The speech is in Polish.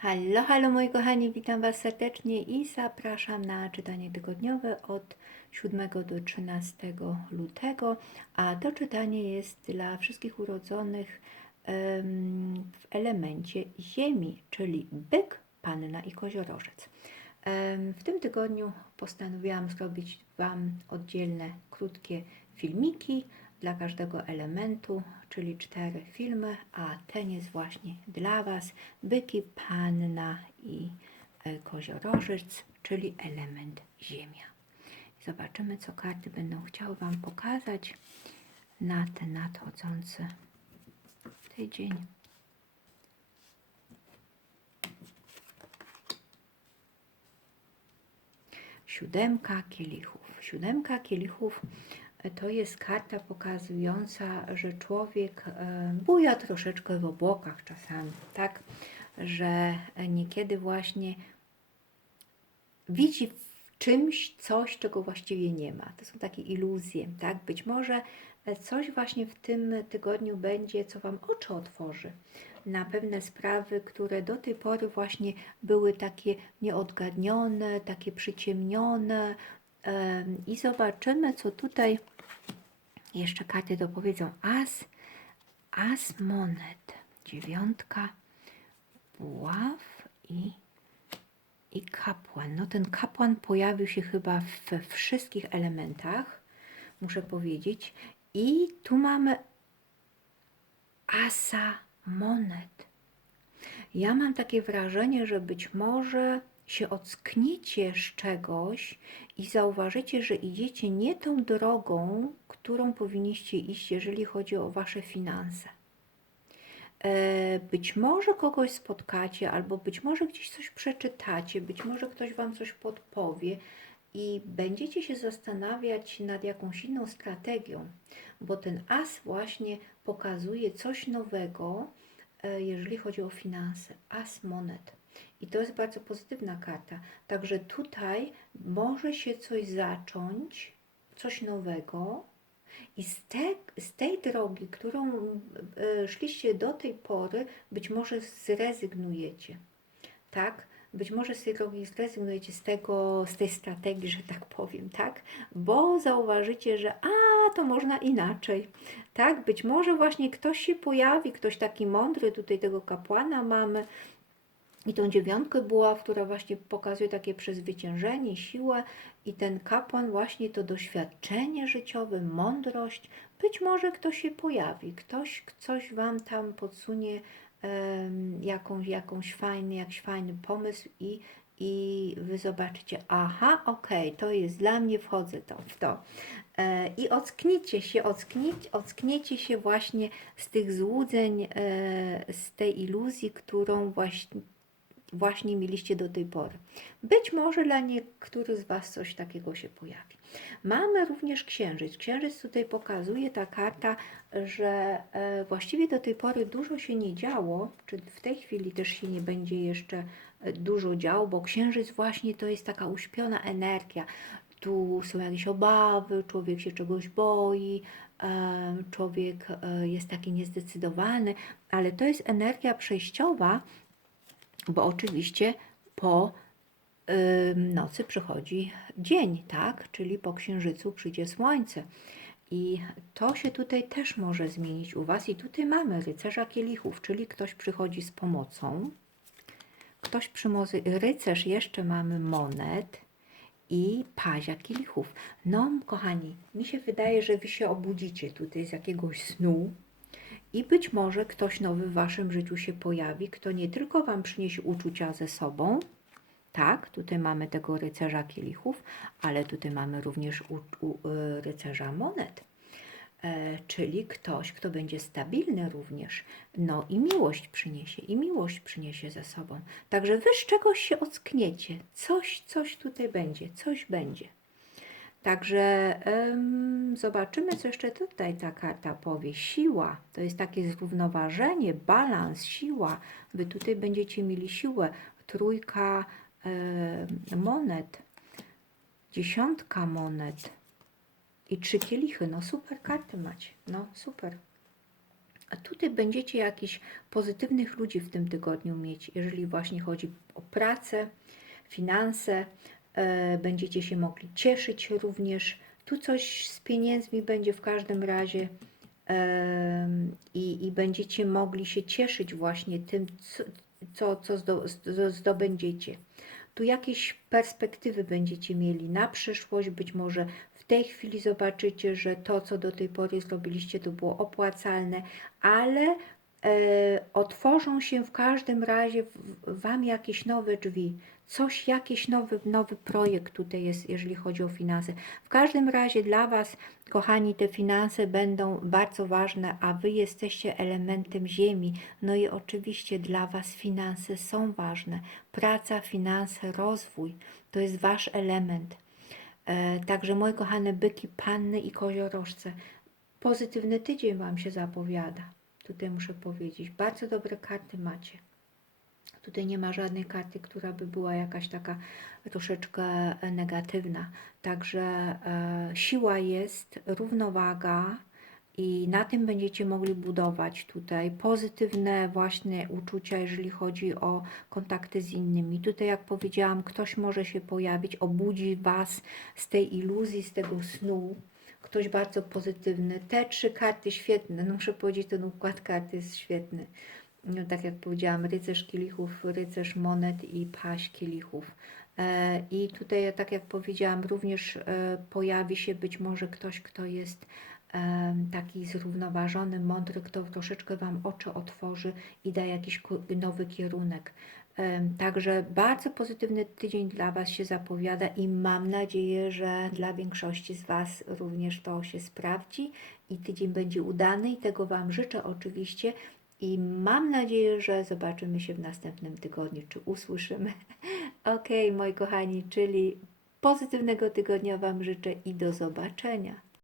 Halo, halo moi kochani, witam Was serdecznie i zapraszam na czytanie tygodniowe od 7 do 13 lutego, a to czytanie jest dla wszystkich urodzonych w elemencie Ziemi, czyli byk, panna i koziorożec. W tym tygodniu postanowiłam zrobić Wam oddzielne, krótkie filmiki dla każdego elementu, czyli cztery filmy, a ten jest właśnie dla Was, byki, panna i e, koziorożec, czyli element ziemia. Zobaczymy, co karty będą chciały Wam pokazać na ten nadchodzący tydzień. Siódemka kielichów. Siódemka kielichów to jest karta pokazująca, że człowiek e, buja troszeczkę w obłokach czasami, tak? Że niekiedy właśnie widzi w czymś coś, czego właściwie nie ma. To są takie iluzje, tak? Być może e, coś właśnie w tym tygodniu będzie, co Wam oczy otworzy na pewne sprawy, które do tej pory właśnie były takie nieodgadnione, takie przyciemnione. I zobaczymy, co tutaj jeszcze karty dopowiedzą. As, as monet, dziewiątka, buław i i kapłan. No ten kapłan pojawił się chyba we wszystkich elementach, muszę powiedzieć. I tu mamy asa monet. Ja mam takie wrażenie, że być może się ockniecie z czegoś i zauważycie, że idziecie nie tą drogą, którą powinniście iść, jeżeli chodzi o wasze finanse. E, Być może kogoś spotkacie, albo być może gdzieś coś przeczytacie, być może ktoś Wam coś podpowie i będziecie się zastanawiać nad jakąś inną strategią, bo ten as właśnie pokazuje coś nowego, e, jeżeli chodzi o finanse. As monet. I to jest bardzo pozytywna karta. Także tutaj może się coś zacząć, coś nowego, i z, te, z tej drogi, którą e, szliście do tej pory, być może zrezygnujecie. Tak? Być może z tej drogi zrezygnujecie z, tego, z tej strategii, że tak powiem, tak? Bo zauważycie, że a, to można inaczej. Tak? Być może właśnie ktoś się pojawi, ktoś taki mądry, tutaj tego kapłana mamy, i tą dziewiątkę była, która właśnie pokazuje takie przezwyciężenie, siłę i ten kapłan właśnie to doświadczenie życiowe, mądrość. Być może ktoś się pojawi, ktoś coś Wam tam podsunie um, jakąś, jakąś fajny, jakiś fajny pomysł i, i Wy zobaczycie, aha, okej, okay, to jest dla mnie, wchodzę to, w to. E, I ockniecie się, ockniecie, ockniecie się właśnie z tych złudzeń, e, z tej iluzji, którą właśnie właśnie mieliście do tej pory. Być może dla niektórych z Was coś takiego się pojawi. Mamy również księżyc. Księżyc tutaj pokazuje ta karta, że e, właściwie do tej pory dużo się nie działo, czy w tej chwili też się nie będzie jeszcze e, dużo działo, bo księżyc właśnie to jest taka uśpiona energia. Tu są jakieś obawy, człowiek się czegoś boi, e, człowiek jest taki niezdecydowany, ale to jest energia przejściowa, bo oczywiście po nocy przychodzi dzień, tak? Czyli po księżycu przyjdzie słońce. I to się tutaj też może zmienić u Was. I tutaj mamy rycerza kielichów, czyli ktoś przychodzi z pomocą. Ktoś przymozy, rycerz jeszcze mamy monet i pazia kielichów. No, kochani, mi się wydaje, że Wy się obudzicie tutaj z jakiegoś snu, i być może ktoś nowy w Waszym życiu się pojawi, kto nie tylko Wam przyniesie uczucia ze sobą, tak, tutaj mamy tego rycerza kielichów, ale tutaj mamy również u, u, y, rycerza monet. E, czyli ktoś, kto będzie stabilny również, no i miłość przyniesie, i miłość przyniesie ze sobą. Także wy z czegoś się ockniecie, coś, coś tutaj będzie, coś będzie. Także ym, zobaczymy, co jeszcze tutaj ta karta powie. Siła, to jest takie zrównoważenie, balans, siła. Wy tutaj będziecie mieli siłę. Trójka y, monet, dziesiątka monet i trzy kielichy. No super karty macie, no super. A tutaj będziecie jakichś pozytywnych ludzi w tym tygodniu mieć, jeżeli właśnie chodzi o pracę, finanse. E, będziecie się mogli cieszyć również. Tu coś z pieniędzmi będzie w każdym razie. Em, i, i będziecie mogli się cieszyć właśnie tym, co, co, co zdo, zdo- zdobędziecie. Tu jakieś perspektywy będziecie mieli na przyszłość, być może w tej chwili zobaczycie, że to, co do tej pory zrobiliście, to było opłacalne, ale e, otworzą się w każdym razie Wam jakieś nowe drzwi, coś, jakiś nowy, nowy projekt tutaj jest, jeżeli chodzi o finanse. W każdym razie dla Was, kochani, te finanse będą bardzo ważne, a Wy jesteście elementem Ziemi. No i oczywiście dla Was finanse są ważne. Praca, finanse, rozwój to jest Wasz element. E, Także moje kochane byki, panny i koziorożce, pozytywny tydzień Wam się zapowiada. Tutaj muszę powiedzieć, bardzo dobre karty macie. Tutaj nie ma żadnej karty, która by była jakaś taka troszeczkę negatywna. Także e, siła jest, równowaga i na tym będziecie mogli budować tutaj pozytywne właśnie uczucia, jeżeli chodzi o kontakty z innymi. Tutaj, jak powiedziałam, ktoś może się pojawić, obudzi Was z tej iluzji, z tego snu. Ktoś bardzo pozytywny. Te trzy karty świetne. No muszę powiedzieć, ten układ kart jest świetny no, tak jak powiedziałam, rycerz kielichów, rycerz monet i paź kielichów. E, I tutaj, tak jak powiedziałam, również e, pojawi się być może ktoś, kto jest e, taki zrównoważony, mądry, kto troszeczkę Wam oczy otworzy i da jakiś nowy kierunek. Także bardzo pozytywny tydzień dla Was się zapowiada i mam nadzieję, że dla większości z Was również to się sprawdzi i tydzień będzie udany i tego Wam życzę oczywiście. I mam nadzieję, że zobaczymy się w następnym tygodniu, czy usłyszymy. Ok, moi kochani, czyli pozytywnego tygodnia Wam życzę i do zobaczenia.